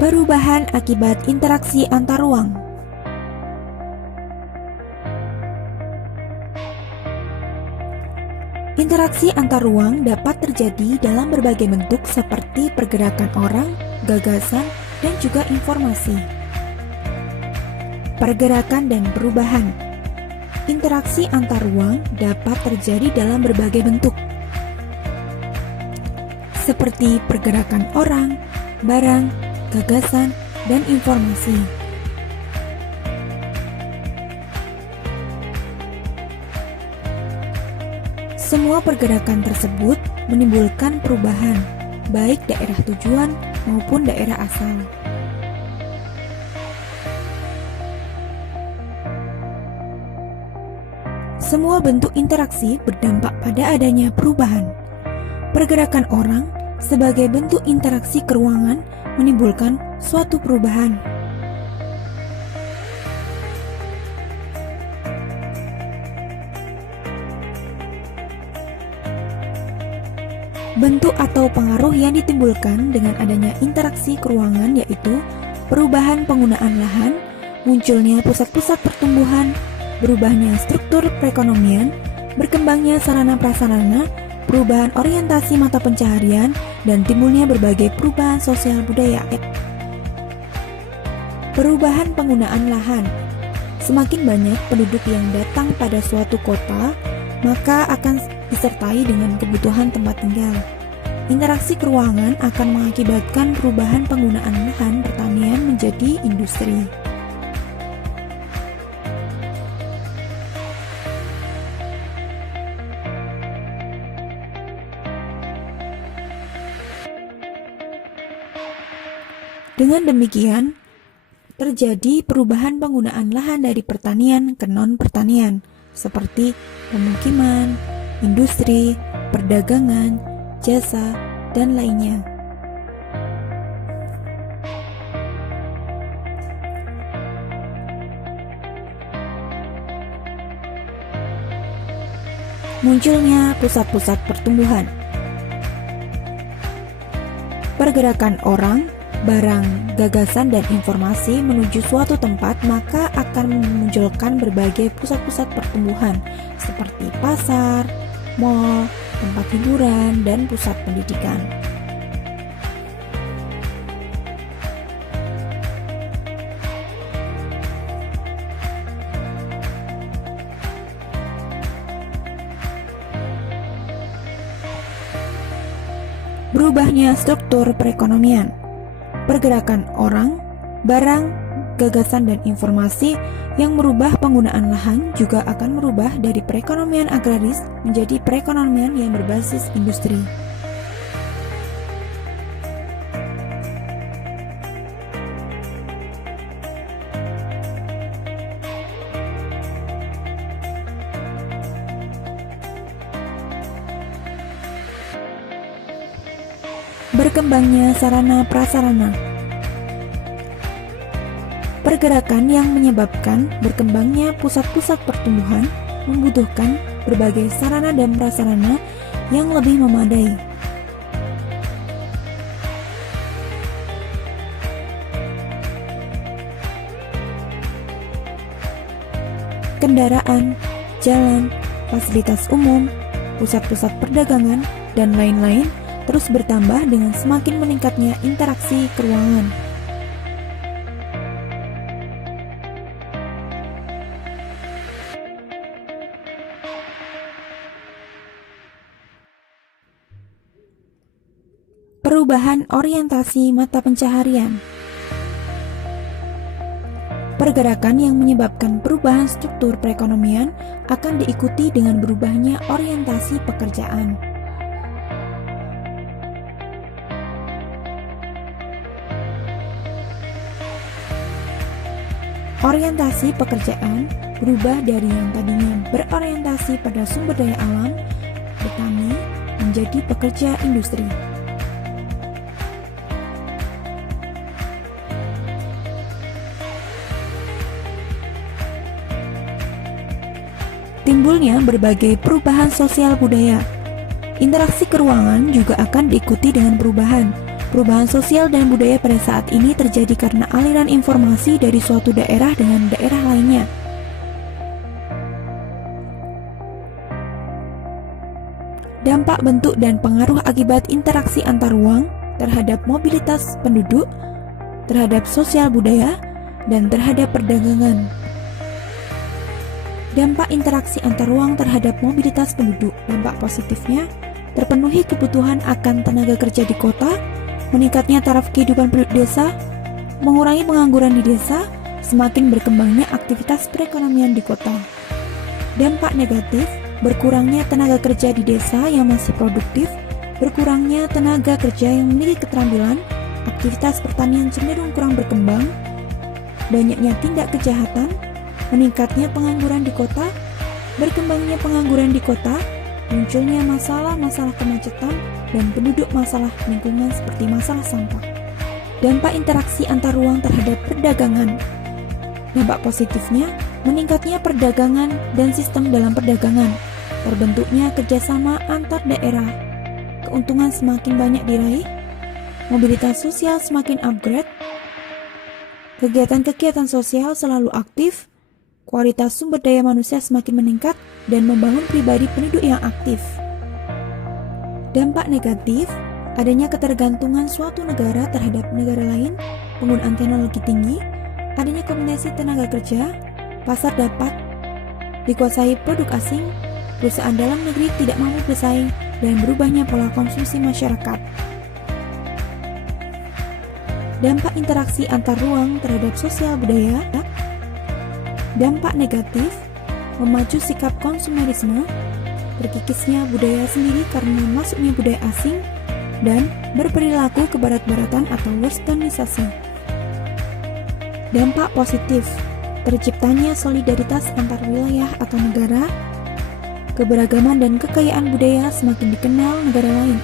Perubahan akibat interaksi antar ruang. Interaksi antar ruang dapat terjadi dalam berbagai bentuk seperti pergerakan orang, gagasan, dan juga informasi. Pergerakan dan perubahan. Interaksi antar ruang dapat terjadi dalam berbagai bentuk, seperti pergerakan orang, barang, gagasan, dan informasi. Semua pergerakan tersebut menimbulkan perubahan, baik daerah tujuan maupun daerah asal. Semua bentuk interaksi berdampak pada adanya perubahan. Pergerakan orang sebagai bentuk interaksi ke ruangan menimbulkan suatu perubahan. Bentuk atau pengaruh yang ditimbulkan dengan adanya interaksi ke ruangan yaitu perubahan penggunaan lahan, munculnya pusat-pusat pertumbuhan, berubahnya struktur perekonomian, berkembangnya sarana-prasarana, perubahan orientasi mata pencaharian, dan timbulnya berbagai perubahan sosial budaya. Perubahan penggunaan lahan. Semakin banyak penduduk yang datang pada suatu kota, maka akan disertai dengan kebutuhan tempat tinggal. Interaksi ke ruangan akan mengakibatkan perubahan penggunaan lahan pertanian menjadi industri. Dengan demikian, terjadi perubahan penggunaan lahan dari pertanian ke non-pertanian, seperti pemukiman, industri, perdagangan, jasa, dan lainnya. Munculnya pusat-pusat pertumbuhan. Pergerakan orang, barang, gagasan, dan informasi menuju suatu tempat maka akan memunculkan berbagai pusat-pusat pertumbuhan seperti pasar, mal, tempat hiburan, dan pusat pendidikan. Berubahnya struktur perekonomian. Pergerakan orang, barang, gagasan, dan informasi yang merubah penggunaan lahan juga akan merubah dari perekonomian agraris menjadi perekonomian yang berbasis industri. Berkembangnya sarana-prasarana. Pergerakan yang menyebabkan berkembangnya pusat-pusat pertumbuhan membutuhkan berbagai sarana dan prasarana yang lebih memadai. Kendaraan, jalan, fasilitas umum, pusat-pusat perdagangan, dan lain-lain terus bertambah dengan semakin meningkatnya interaksi ke ruangan. Perubahan orientasi mata pencaharian. Pergerakan yang menyebabkan perubahan struktur perekonomian akan diikuti dengan berubahnya orientasi pekerjaan. Orientasi pekerjaan berubah dari yang tadinya berorientasi pada sumber daya alam, petani, menjadi pekerja industri. Timbulnya berbagai perubahan sosial budaya. Interaksi ke ruangan juga akan diikuti dengan perubahan. Perubahan sosial dan budaya pada saat ini terjadi karena aliran informasi dari suatu daerah dengan daerah lainnya. Dampak, bentuk, dan pengaruh akibat interaksi antar ruang terhadap mobilitas penduduk, terhadap sosial budaya, dan terhadap perdagangan. Dampak interaksi antar ruang terhadap mobilitas penduduk. Dampak positifnya, terpenuhi kebutuhan akan tenaga kerja di kota, meningkatnya taraf kehidupan penduduk desa, mengurangi pengangguran di desa, semakin berkembangnya aktivitas perekonomian di kota. Dampak negatif, berkurangnya tenaga kerja di desa yang masih produktif, berkurangnya tenaga kerja yang memiliki keterampilan, aktivitas pertanian cenderung kurang berkembang, banyaknya tindak kejahatan, meningkatnya pengangguran di kota, berkembangnya pengangguran di kota, munculnya masalah-masalah kemacetan dan penduduk masalah lingkungan seperti masalah sampah. Dampak interaksi antar ruang terhadap perdagangan. Dampak positifnya, meningkatnya perdagangan dan sistem dalam perdagangan, terbentuknya kerjasama antar daerah, keuntungan semakin banyak diraih, mobilitas sosial semakin upgrade, kegiatan-kegiatan sosial selalu aktif, kualitas sumber daya manusia semakin meningkat, dan membangun pribadi penduduk yang aktif. Dampak negatif, adanya ketergantungan suatu negara terhadap negara lain, penggunaan teknologi tinggi, adanya kombinasi tenaga kerja, pasar dapat dikuasai produk asing, perusahaan dalam negeri tidak mampu bersaing, dan berubahnya pola konsumsi masyarakat. Dampak interaksi antar ruang terhadap sosial budaya. Dampak negatif, memacu sikap konsumerisme, terkikisnya budaya sendiri karena masuknya budaya asing, dan berperilaku kebarat-baratan atau westernisasi. Dampak positif, terciptanya solidaritas antar wilayah atau negara, keberagaman dan kekayaan budaya semakin dikenal negara lain.